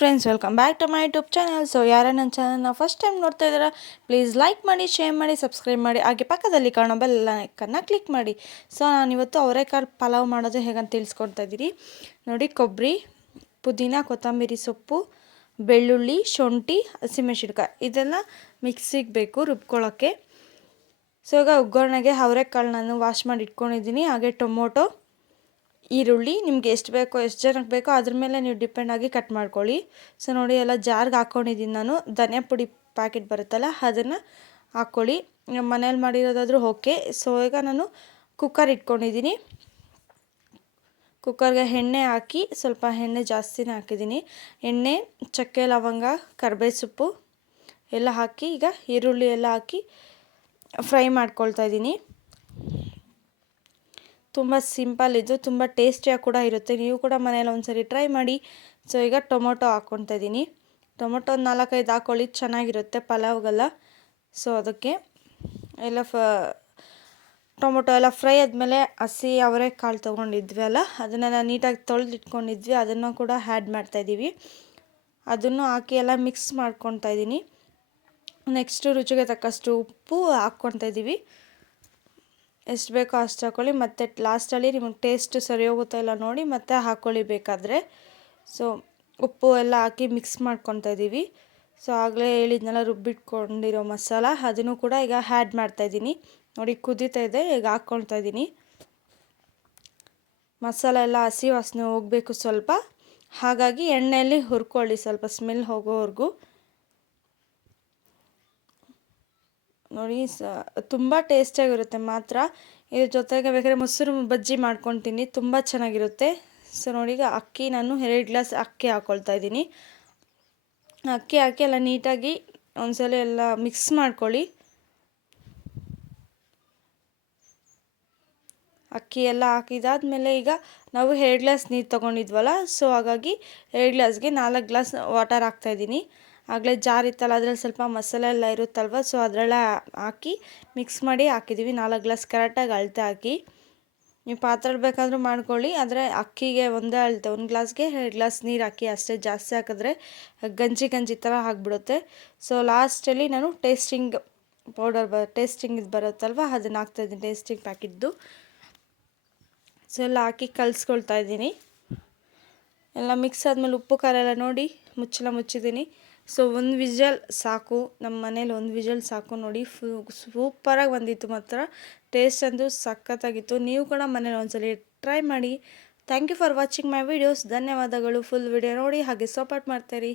Friends welcome back to my YouTube channel so ಯಾರೇ ನನ್ನ ಚಾನಲ್ನ ಫಸ್ಟ್ ಟೈಮ್ ನೋಡ್ತಾ ಇದ್ದೀರಾ ಪ್ಲೀಸ್ ಲೈಕ್ ಮಾಡಿ ಶೇರ್ ಮಾಡಿ ಸಬ್ಸ್ಕ್ರೈಬ್ ಮಾಡಿ. ಹಾಗೆ ಪಕ್ಕದಲ್ಲಿ ಕಾಣೋ ಬೆಲ್ ಕ್ಲಿಕ್ ಮಾಡಿ. ಸೊ ನಾನಿವತ್ತು ಅವರೆಕಾಳು ಪಲಾವ್ ಮಾಡೋದು ಹೇಗಂತ ತಿಳಿಸ್ಕೊಡ್ತಾ ಇದ್ದೀರಿ ನೋಡಿ, ಕೊಬ್ಬರಿ, ಪುದೀನ, ಕೊತ್ತಂಬರಿ ಸೊಪ್ಪು, ಬೆಳ್ಳುಳ್ಳಿ, ಶುಂಠಿ ಹಸಿಮೆಣಸಿನ್ಕಾಯಿ ಇದೆಲ್ಲ ಮಿಕ್ಸಿಗೆ ಬೇಕು ರುಬ್ಕೊಳ್ಳೋಕ್ಕೆ ಸೊ ಈಗ ಒಗ್ಗರಣೆಗೆ ಅವರೆಕಾಳು ನಾನು ವಾಶ್ ಮಾಡಿ ಇಟ್ಕೊಂಡಿದ್ದೀನಿ. ಹಾಗೆ ಟೊಮೊಟೊ ಈರುಳ್ಳಿ, ನಿಮ್ಗೆ ಎಷ್ಟು ಬೇಕೋ ಎಷ್ಟು ಜನಕ್ಕೆ ಬೇಕೋ ಅದ್ರ ಮೇಲೆ ನೀವು ಡಿಪೆಂಡ್ ಆಗಿ ಕಟ್ ಮಾಡ್ಕೊಳ್ಳಿ. ಸೊ ನೋಡಿ ಎಲ್ಲ ಜಾರ್ಗೆ ಹಾಕ್ಕೊಂಡಿದ್ದೀನಿ ನಾನು. ಧನಿಯಾ ಪುಡಿ ಪ್ಯಾಕೆಟ್ ಬರುತ್ತಲ್ಲ, ಅದನ್ನು ಹಾಕ್ಕೊಳ್ಳಿ ಮನೇಲಿ ಮಾಡಿರೋದಾದರೂ ಓಕೆ ಸೊ ಈಗ ನಾನು ಕುಕ್ಕರ್ ಇಟ್ಕೊಂಡಿದ್ದೀನಿ ಕುಕ್ಕರ್ಗೆ ಎಣ್ಣೆ ಹಾಕಿ ಸ್ವಲ್ಪ ಎಣ್ಣೆ ಜಾಸ್ತಿನೇ ಹಾಕಿದ್ದೀನಿ ಎಣ್ಣೆ, ಚಕ್ಕೆ, ಲವಂಗ, ಕರ್ಬೇವು ಸೊಪ್ಪು ಎಲ್ಲ ಹಾಕಿ ಈಗ ಈರುಳ್ಳಿ ಎಲ್ಲ ಹಾಕಿ ಫ್ರೈ ಮಾಡ್ಕೊಳ್ತಾ ಇದ್ದೀನಿ ತುಂಬ ಸಿಂಪಲ್, ಇದು ತುಂಬ ಟೇಸ್ಟಿಯಾಗಿ ಕೂಡ ಇರುತ್ತೆ. ನೀವು ಕೂಡ ಮನೇಲಿ ಒಂದ್ಸರಿ ಟ್ರೈ ಮಾಡಿ. ಸೊ, ಈಗ ಟೊಮೊಟೊ ಹಾಕ್ಕೊತಾ ಇದ್ದೀನಿ. ಟೊಮೊಟೊ ಒಂದು ನಾಲ್ಕೈದು ಹಾಕ್ಕೊಳ್ಳಿ, ಚೆನ್ನಾಗಿರುತ್ತೆ ಪಲಾವ್ಗೆಲ್ಲ. ಸೊ, ಅದಕ್ಕೆ ಎಲ್ಲ ಫ, ಟೊಮೊಟೊ ಎಲ್ಲ ಫ್ರೈ ಆದಮೇಲೆ ಹಸಿ ಅವರೇ ಕಾಳು ತೊಗೊಂಡಿದ್ವಿ ಅಲ್ಲ, ಅದನ್ನೆಲ್ಲ ನೀಟಾಗಿ ತೊಳೆದಿಟ್ಕೊಂಡಿದ್ವಿ, ಅದನ್ನು ಕೂಡ ಆ್ಯಡ್ ಮಾಡ್ತಾಯಿದ್ದೀವಿ ಅದನ್ನು ಹಾಕಿ ಎಲ್ಲ ಮಿಕ್ಸ್ ಮಾಡ್ಕೊತಾ ಇದ್ದೀನಿ. ನೆಕ್ಸ್ಟು ರುಚಿಗೆ ತಕ್ಕಷ್ಟು ಉಪ್ಪು ಹಾಕ್ಕೊತಾ ಇದ್ದೀವಿ. ಎಷ್ಟು ಬೇಕೋ ಅಷ್ಟು ಹಾಕ್ಕೊಳ್ಳಿ ಮತ್ತು ಲಾಸ್ಟಲ್ಲಿ ನಿಮಗೆ ಟೇಸ್ಟ್ ಸರಿ ಹೋಗುತ್ತೋ ಇಲ್ಲ ನೋಡಿ ಮತ್ತೆ ಹಾಕ್ಕೊಳ್ಳಿ ಬೇಕಾದರೆ. ಸೊ ಉಪ್ಪು ಎಲ್ಲ ಹಾಕಿ ಮಿಕ್ಸ್ ಮಾಡ್ಕೊತಾ ಇದ್ದೀವಿ. ಸೊ ಆಗಲೇ ಹೇಳಿದ್ನೆಲ್ಲ ರುಬ್ಬಿಟ್ಕೊಂಡಿರೋ ಮಸಾಲ, ಅದನ್ನು ಕೂಡ ಈಗ ಆ್ಯಡ್ ಮಾಡ್ತಾಯಿದ್ದೀನಿ ನೋಡಿ ಕುದೀತಾ ಇದೆ, ಈಗ ಹಾಕ್ಕೊಳ್ತಾ ಇದ್ದೀನಿ. ಮಸಾಲ ಎಲ್ಲ ಹಸಿ ವಾಸನೆ ಹೋಗಬೇಕು ಸ್ವಲ್ಪ. ಹಾಗಾಗಿ ಎಣ್ಣೆಯಲ್ಲಿ ಹುರ್ಕೊಳ್ಳಿ, ಸ್ವಲ್ಪ ಸ್ಮೆಲ್ ಹೋಗೋವರೆಗೂ. ನೋಡಿ, ಸ, ತುಂಬ ಟೇಸ್ಟಿಯಾಗಿರುತ್ತೆ ಮಾತ್ರ. ಇದ್ರ ಜೊತೆಗೆ ಬೇಕಾದ್ರೆ ಮೊಸರು ಬಜ್ಜಿ ಮಾಡ್ಕೊತೀನಿ, ತುಂಬ ಚೆನ್ನಾಗಿರುತ್ತೆ. ಸೊ ನೋಡಿ, ಈಗ ಅಕ್ಕಿ ನಾನು ಎರಡು ಗ್ಲಾಸ್ ಅಕ್ಕಿ ಹಾಕ್ಕೊಳ್ತಾ ಇದ್ದೀನಿ. ಅಕ್ಕಿ ಹಾಕಿ ಎಲ್ಲ ನೀಟಾಗಿ ಒಂದ್ಸಲ ಎಲ್ಲ ಮಿಕ್ಸ್ ಮಾಡ್ಕೊಳ್ಳಿ. ಅಕ್ಕಿ ಎಲ್ಲ ಹಾಕಿದಾದ್ಮೇಲೆ ಈಗ ನಾವು ಎರಡು ಗ್ಲಾಸ್ ನೀರು ತೊಗೊಂಡಿದ್ವಲ್ಲ ಸೊ ಹಾಗಾಗಿ ಎರಡು ಗ್ಲಾಸ್ಗೆ ನಾಲ್ಕು ಗ್ಲಾಸ್ ವಾಟರ್ ಹಾಕ್ತಾಯಿದ್ದೀನಿ ಆಗಲೇ ಜಾರ್ ಇತ್ತಲ್ಲ, ಅದ್ರಲ್ಲಿ ಸ್ವಲ್ಪ ಮಸಾಲೆ ಎಲ್ಲ ಇರುತ್ತಲ್ವ ಸೊ ಅದರಲ್ಲೇ ಹಾಕಿ ಮಿಕ್ಸ್ ಮಾಡಿ ಹಾಕಿದ್ದೀವಿ ನಾಲ್ಕು ಗ್ಲಾಸ್ ಕರೆಕ್ಟಾಗಿ ಅಳತೆ ಹಾಕಿ. ನೀವು ಪಾತ್ರೆ ಬೇಕಾದರೂ ಮಾಡ್ಕೊಳ್ಳಿ, ಆದರೆ ಅಕ್ಕಿಗೆ ಒಂದೇ ಅಳತೆ, ಒಂದು ಗ್ಲಾಸ್ಗೆ ಎರಡು ಗ್ಲಾಸ್ ನೀರು ಹಾಕಿ, ಅಷ್ಟೇ ಜಾಸ್ತಿ ಹಾಕಿದ್ರೆ ಗಂಜಿ ಗಂಜಿ ಥರ ಆಗಿಬಿಡುತ್ತೆ. ಸೊ ಲಾಸ್ಟಲ್ಲಿ ನಾನು ಟೇಸ್ಟಿಂಗ್ ಪೌಡರ್ ಬ ಟೇಸ್ಟಿಂಗ್ ಇದು ಬರುತ್ತಲ್ವ, ಅದನ್ನು ಹಾಕ್ತಾಯಿದ್ದೀನಿ ಟೇಸ್ಟಿಂಗ್ ಪ್ಯಾಕಿದ್ದು ಸೊ ಎಲ್ಲ ಹಾಕಿ ಕಲಿಸ್ಕೊಳ್ತಾ ಇದ್ದೀನಿ. ಎಲ್ಲ ಮಿಕ್ಸ್ ಆದಮೇಲೆ ಉಪ್ಪು, ಖಾರ ಎಲ್ಲ ನೋಡಿ ಮುಚ್ಚಲ ಮುಚ್ಚಿದ್ದೀನಿ. ಸೊ ಒಂದು ವಿಜಲ್ ಸಾಕು. ನಮ್ಮ ಮನೇಲಿ ಒಂದು ವಿಜಲ್ ಸಾಕು ನೋಡಿ. ಫು ಸೂಪರಾಗಿ ಬಂದಿತ್ತು ಮಾತ್ರ. ಟೇಸ್ಟ್ ಅಂತೂ ಸಖತ್ತಾಗಿತ್ತು. ನೀವು ಕೂಡ ಮನೇಲಿ ಒಂದ್ಸಲಿ ಟ್ರೈ ಮಾಡಿ. Thank you for watching my videos ಧನ್ಯವಾದಗಳು. ಫುಲ್ ವಿಡಿಯೋ ನೋಡಿ. ಹಾಗೆ ಸಪೋರ್ಟ್ ಮಾಡ್ತಾಯಿರಿ